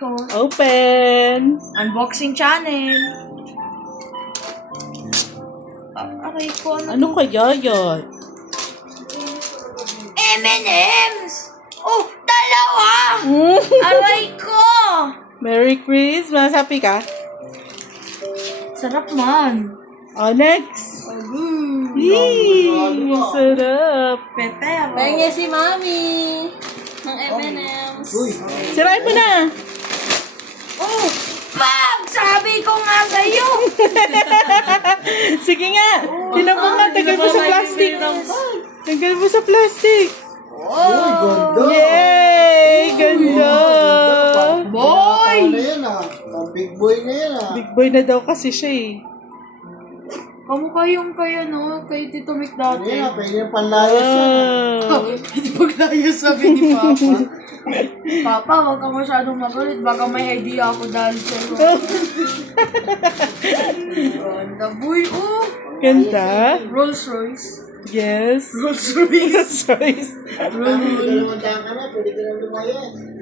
ko. Open! Unboxing channel. Aray ko, Ano kaya yan? M&M's! Oh, dalawa! Aray ko! Merry Christmas! Happy ka? Sarap man. Oh, next! Yee! Sarap! Pepero. Pahinga si Mami ng M&M's. Sirain mo na! Oh, Pag! Sabi ko nga sa'yo! Sige nga! Tinan mo nga, tagal mo sa plastic! Tagal mo sa plastic! Oh! Yay! Ganda! Boy! Ano yan ah? Big boy na yan ah. Big boy na daw kasi siya eh. Kamukha yung kay Tito Mick Ano dati. yan ah? Pwede yung panlayas yan ah. Wow! Hindi paglayas sabi ni Papa. Papa, huwag ka masyadong magulit. Baka may idea ako dahil sa'yo. Ganda, boy. Oh! Ganda! Rolls Royce. Yes! Rolls Royce. Sorry! Pwede ka na lumayas.